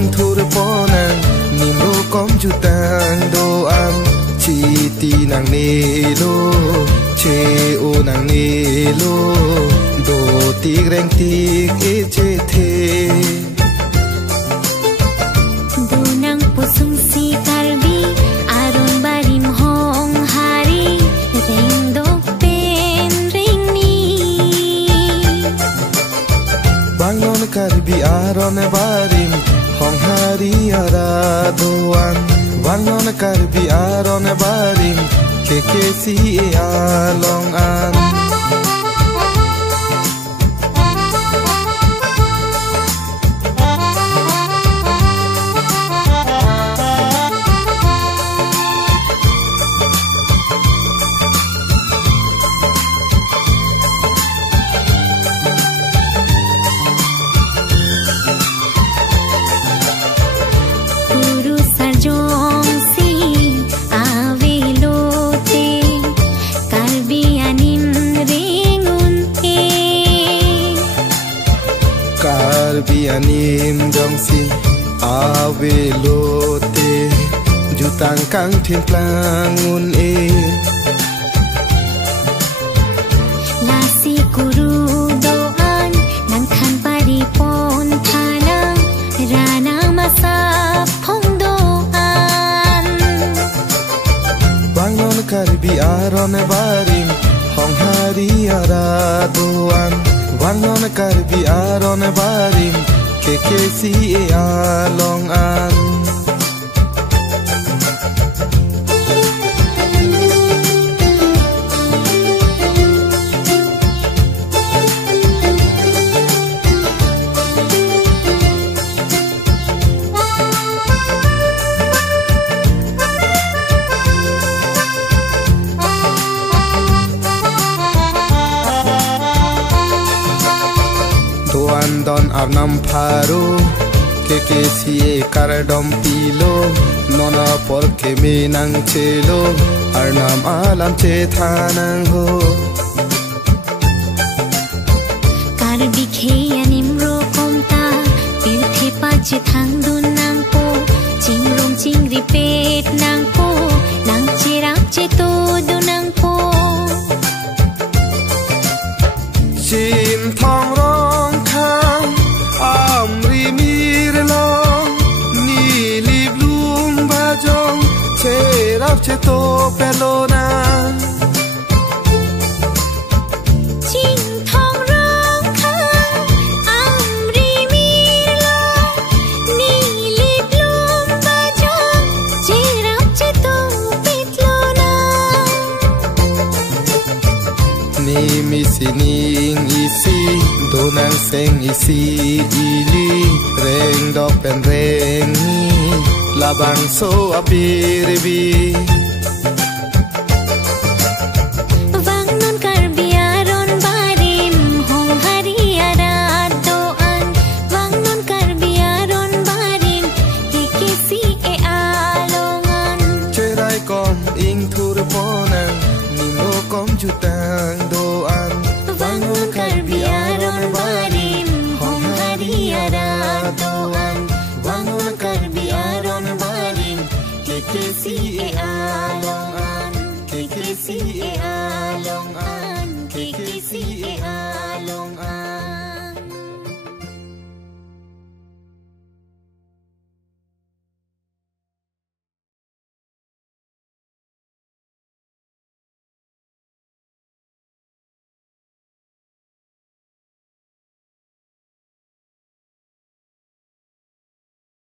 ing thur ponang nimro kom jutang doang chiti nang nelo che o nang nelo do tig reng tig e che the do nang pusung si karbi aron barim hong hari reng dok pen reng ni bangon karbi aron barim hong hari ara doan bangon karbi aron barim keke si e along an bianim dong si awe lote jutang kang thiên plangun e nasi kuru doan nang than pari pon thana rana masa phong doan bangon karbi aron barim hong hari ara doan bangon karbi aron barim keke si e along an don arnam pharu keke si karadom pilo nona por ke menang chelo arnam alam che thanang ho kar bikhe anim ro komta pilthe pa che thang dun nang po chingrong chingri pet nang po nang che rak che to du nang po chin thong rong khang amri mir lo ni li blum ba jong che rap che to pelona chin thong rong khang amri mir lo ni li blum ba jong che rap che to pelona ni mi sining isi donang seng isi ili reng dok pen reng ni labang so apirbi bangun karbi aron barim hong hari ara doan bangun karbi aron barim keke si e alongan cerai kom ing thur ponang nimro kom jutang doan bangun karbi aron barim hong hari ara doan bangun karbi aron barim keke si e alongan keke si e alongan